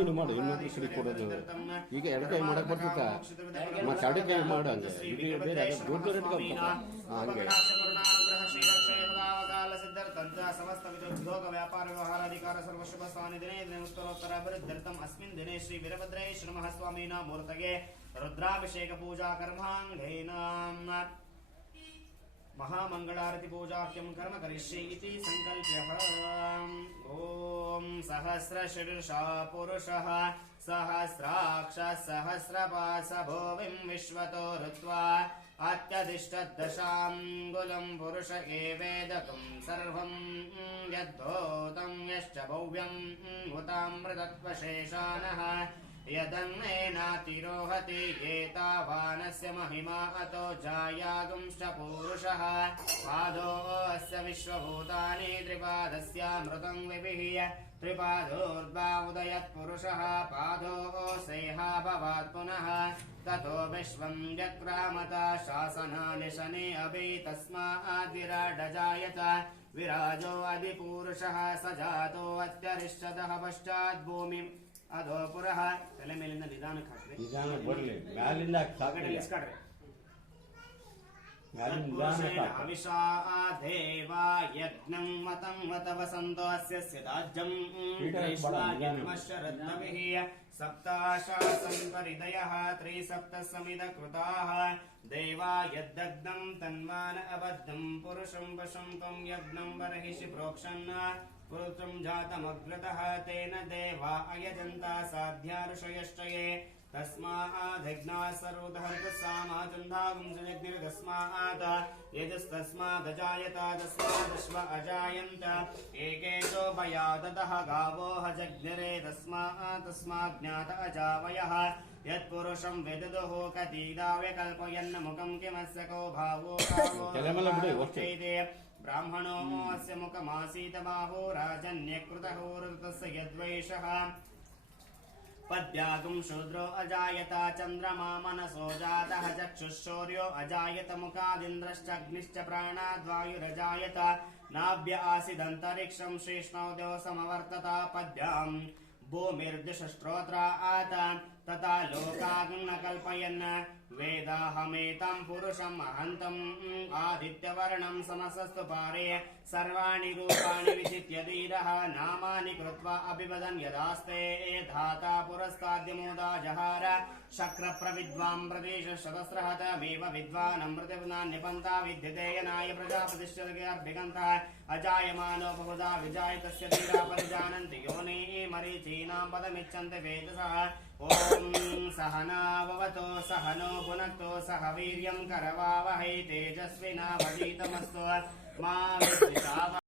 ನೀನು ಮಾಡು ಇನ್ನೊಂದು ಸಿಡಿ ಕೊಡೋದು ಈಗ ಎರಡು ಕೈ ಮಾಡಕ್ ಬರ್ತದ ಮತ್ತೆ ಎರಡು ಕೈ ಮಾಡು ಹಂಗೆ ಇದು ಬೇರೆ ದೊಡ್ಡ ರೇಟ್ ಹಂಗೆ समस्त उद्योग व्यापार व्यवहाराधिकार सर्वशुभ स्वामी दिने उत्तरोत्तर अभिवृद्ध्यर्थम अस्मिन् दिने श्री वीरभद्रेश्वर महास्वामिना मूर्तये रुद्राभिषेक पूजा कर्माङ्गेन महामंगलारति पूजाख्यं कर्म करिष्ये इति संकल्प्य ओम सहस्रशीर्षा पुरुषः सहस्राक्ष सहस्रपाश भुविं विश्वतो ऋत्वा अत्यधिष्ठद्दशाङ्गुलं पुरुष एवेदकं सर्वं यद्धूतं यश्च भव्यं हुतामृतत्वशेषानः यदन्नेनातिरोहति एतावानस्य महिमा अतो जायागुंश्च पूरुषः पादोऽस्य विश्वभूतानि त्रिपादस्यामृतं विविह्य त्रिपादोर्ध्वोदयत्पुरुषः पादोऽसेहाभवात् पुनः ततो विश्वं जक्रामत शासनानि शनि अभि तस्माद्विराडजायत विराजो अधिपूरुषः स जातो अत्यरिष्टतः पश्चात् भूमिम् अधो पुरः तले मेलिंद निदानಕ್ಕೆ ಹಾಕ್ರಿ ನಿಧಾನ ಬರಲಿ ಮ್ಯಾಲಿಂದ ಹಾಕ್ರಿ ಇಸ್ಕಡ್ರಿ ಮ್ಯಾಲಿಂದ ಅಮಿಷಾ ದೇವ ಯಜ್ಞಂ ಮತಂ ವತವಸಂತೋ ಅಸ್ಯ ಸ್ಯದಾಜ್ಯಂ ವೈಶ್ವಾನಮಶ್ಚರದ್ಭವಿಃ ಸಪ್ತಾಶಾಸಂ ಪರಿದಯಃ ತ್ರಿಸಪ್ತಸಮಿದ ಕೃತಾಃ ದೇವಾ ಯದ್ದಗ್ನಂ ತನ್ಮಾನ ಅಬದ್ಧಂ ಪುರುಷಂ ವಶಂ ತ್ವಂ ಯಜ್ಞಂ ಬರ್ಹಿಷಿ ಪ್ರೋಕ್ಷನ್ पुरुषं जातमग्रतः तेन देवा अयजन्ता साध्या ऋषयश्चये तस्मादग्ना सर्वधर्तसामाचन्दागुं सजग्निर्तस्मात् यजस्तस्मादजायत तस्मादश्व अजायन्त एकेशोपयादतः गावो हजग्निरे तस्माज्ञात अजावयः यत्पुरुषं विदुः कतीदाव्यकल्पयन् मुखं किमस्य को भावो ब्राह्मणो अस्य मुखमासीत बाहो राजन्यकृतहोरतस्य यद्वैषः पद्यागुं शूद्रो अजायत चन्द्रमा मनसो जातः चक्षुश्चौर्यो अजायत मुखादिन्द्रश्चाग्निश्च प्राणाद्वायुरजायत नाभ्य आसीदन्तरिक्षं श्रीष्णोदयो समवर्तत पद्याम् भूमिर्दिशस्त्रोत्रात् तथा लोकाग्न कल्पयन् वेदाहमेतं पुरुषम् अहन्तम् आदित्यवर्णं समसस्तु पारे सर्वाणि रूपाणि विचित्य धीरः नामानि कृत्वा अभिवदन् यदास्ते धाता पुरस्ताद्यमोदा जहार शक्रप्रविद्वां प्रदेशशतस्रहतमेव विद्वानमृतनान्यपन्था विद्यते यनाय प्रजापतिश्चर्गेऽर्भिगन्तः अजायमानो बहुधा विजायतस्य धीरा परिजानन्ति योनि मरीचीनां पदमिच्छन्ति वेदसः ओम सहनाववतो सहनो भुनक्तो सह वीर्यं करवावहै तेजस्विनावधीतमस्तु मा विद्विषावहै।